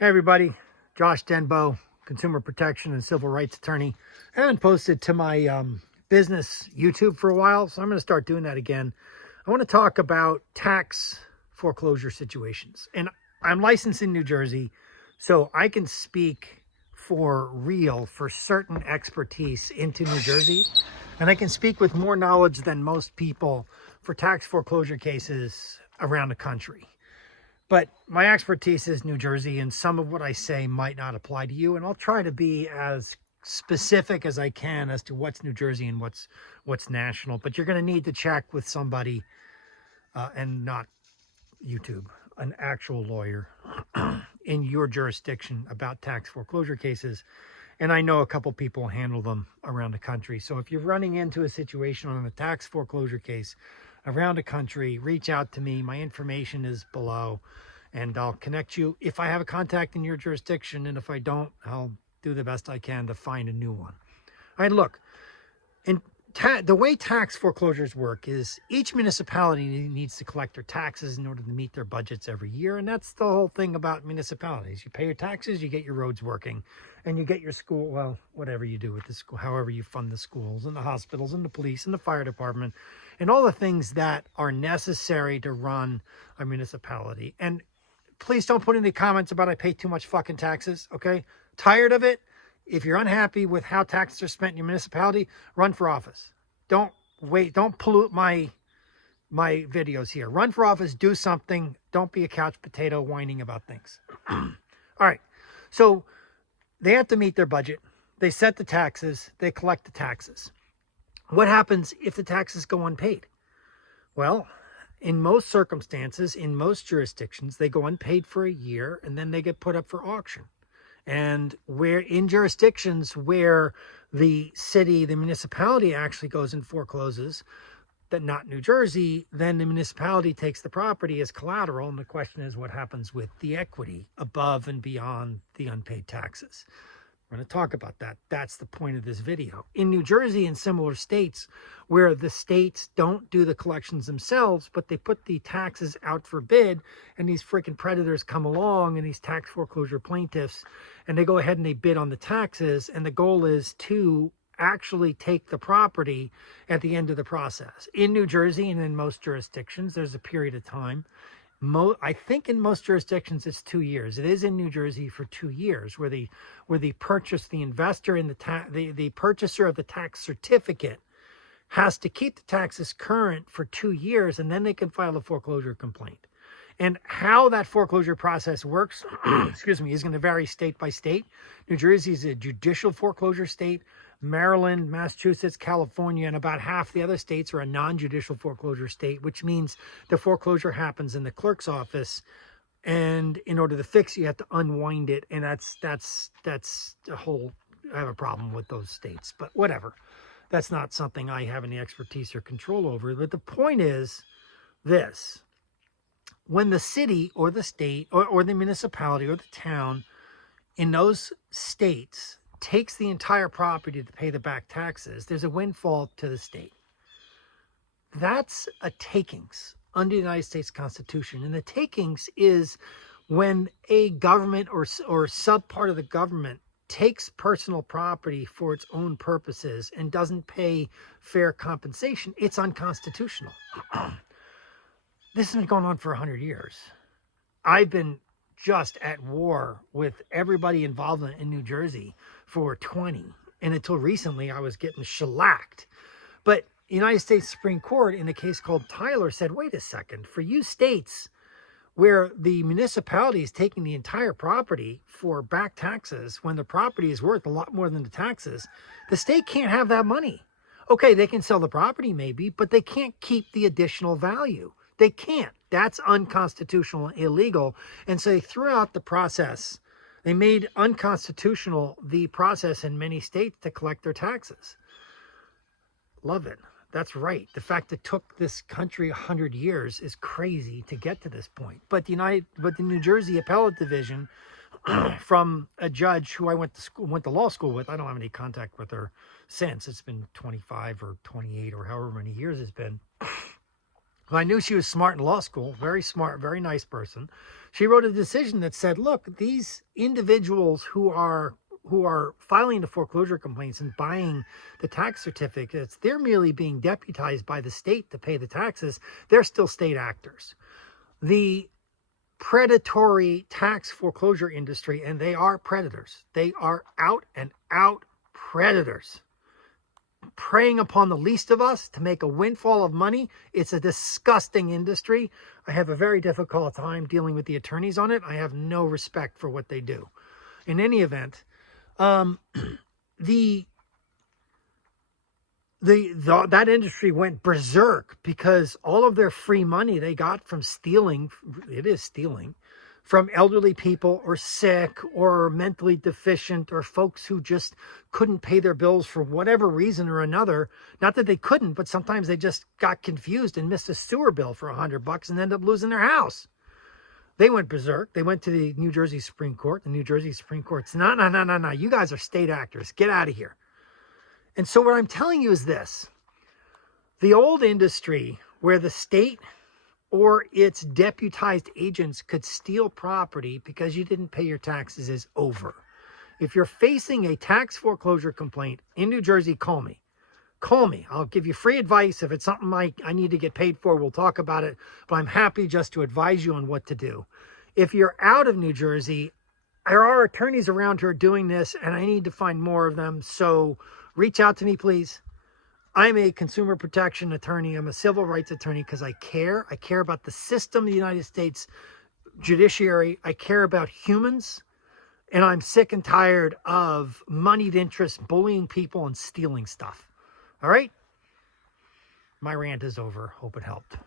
Hey everybody, Josh Denbo, consumer protection and civil rights attorney. I haven't posted to my business YouTube for a while, so I'm going to start doing that again. I want to talk about tax foreclosure situations. And I'm licensed in New Jersey, so I can speak for real for certain expertise into New Jersey. And I can speak with more knowledge than most people for tax foreclosure cases around the country. But my expertise is New Jersey, and some of what I say might not apply to you. And I'll try to be as specific as I can as to what's New Jersey and what's national. But you're going to need to check with somebody and not YouTube, an actual lawyer in your jurisdiction about tax foreclosure cases. And I know a couple people handle them around the country. So if you're running into a situation on a tax foreclosure case around the country, reach out to me. My information is below and I'll connect you if I have a contact in your jurisdiction. And if I don't, I'll do the best I can to find a new one. All right, look, the way tax foreclosures work is each municipality needs to collect their taxes in order to meet their budgets every year. And that's the whole thing about municipalities. You pay your taxes, you get your roads working, and you get your school, well, whatever you do with the school, however you fund the schools and the hospitals and the police and the fire department and all the things that are necessary to run a municipality. And please don't put any comments about I pay too much fucking taxes, okay? Tired of it? If you're unhappy with how taxes are spent in your municipality, run for office. Don't wait. Don't pollute my videos here. Run for office. Do something. Don't be a couch potato whining about things. All right. So they have to meet their budget. They set the taxes. They collect the taxes. What happens if the taxes go unpaid? Well, in most circumstances, in most jurisdictions, they go unpaid for a year and then they get put up for auction. And where in jurisdictions where the city, the municipality actually goes and forecloses, that not New Jersey, then the municipality takes the property as collateral. And the question is what happens with the equity above and beyond the unpaid taxes. We're going to talk about that. That's the point of this video. In New Jersey and similar states where the states don't do the collections themselves, but they put the taxes out for bid, and these freaking predators come along and these tax foreclosure plaintiffs, and they go ahead and they bid on the taxes, and the goal is to actually take the property at the end of the process. In New Jersey and in most jurisdictions, there's a period of time. I think in most jurisdictions it's 2 years. It is in New Jersey for 2 years, where the investor and the purchaser of the tax certificate has to keep the taxes current for 2 years, and then they can file a foreclosure complaint. And how that foreclosure process works, excuse me, is going to vary state by state. New Jersey is a judicial foreclosure state. Maryland, Massachusetts, California, and about half the other states are a non-judicial foreclosure state, which means the foreclosure happens in the clerk's office. And in order to fix it, you have to unwind it. And that's a whole, I have a problem with those states, but whatever. That's not something I have any expertise or control over. But the point is this: when the city or the state or the municipality or the town in those states takes the entire property to pay the back taxes, there's a windfall to the state. That's a takings under the United States Constitution. And the takings is when a government or sub part of the government takes personal property for its own purposes and doesn't pay fair compensation. It's unconstitutional. This has been going on for 100 years. I've been just at war with everybody involved in New Jersey for 20. And until recently, I was getting shellacked. But the United States Supreme Court, in a case called Tyler, said, wait a second, for you states where the municipality is taking the entire property for back taxes when the property is worth a lot more than the taxes, the state can't have that money. Okay, they can sell the property maybe, but they can't keep the additional value. They can't. That's unconstitutional and illegal. And so they threw out the process. They made unconstitutional the process in many states to collect their taxes. Love it. That's right. The fact it took this country 100 years is crazy to get to this point. But the New Jersey Appellate Division, from a judge who I went to law school with, I don't have any contact with her since. It's been 25 or 28 or however many years it's been. I knew she was smart in law school, very smart, very nice person. She wrote a decision that said, look, these individuals who are filing the foreclosure complaints and buying the tax certificates, they're merely being deputized by the state to pay the taxes. They're still state actors. The predatory tax foreclosure industry, and they are predators. They are out and out predators, preying upon the least of us to make a windfall of money. It's a disgusting industry. I have a very difficult time dealing with the attorneys on it. I have no respect for what they do. In any event, that industry went berserk because all of their free money they got from stealing, it is stealing, from elderly people or sick or mentally deficient or folks who just couldn't pay their bills for whatever reason or another. Not that they couldn't, but sometimes they just got confused and missed a sewer bill for $100 and ended up losing their house. They went berserk. They went to the New Jersey Supreme Court. The New Jersey Supreme Court said, no. You guys are state actors. Get out of here. And so what I'm telling you is this. The old industry where the state or its deputized agents could steal property because you didn't pay your taxes is over. If you're facing a tax foreclosure complaint in New Jersey, call me. Call me. I'll give you free advice. If it's something I need to get paid for, we'll talk about it. But I'm happy just to advise you on what to do. If you're out of New Jersey, there are attorneys around who are doing this, and I need to find more of them. So reach out to me, please. I'm a consumer protection attorney. I'm a civil rights attorney because I care. I care about the system of the United States judiciary. I care about humans. And I'm sick and tired of moneyed interests bullying people and stealing stuff. All right? My rant is over. Hope it helped.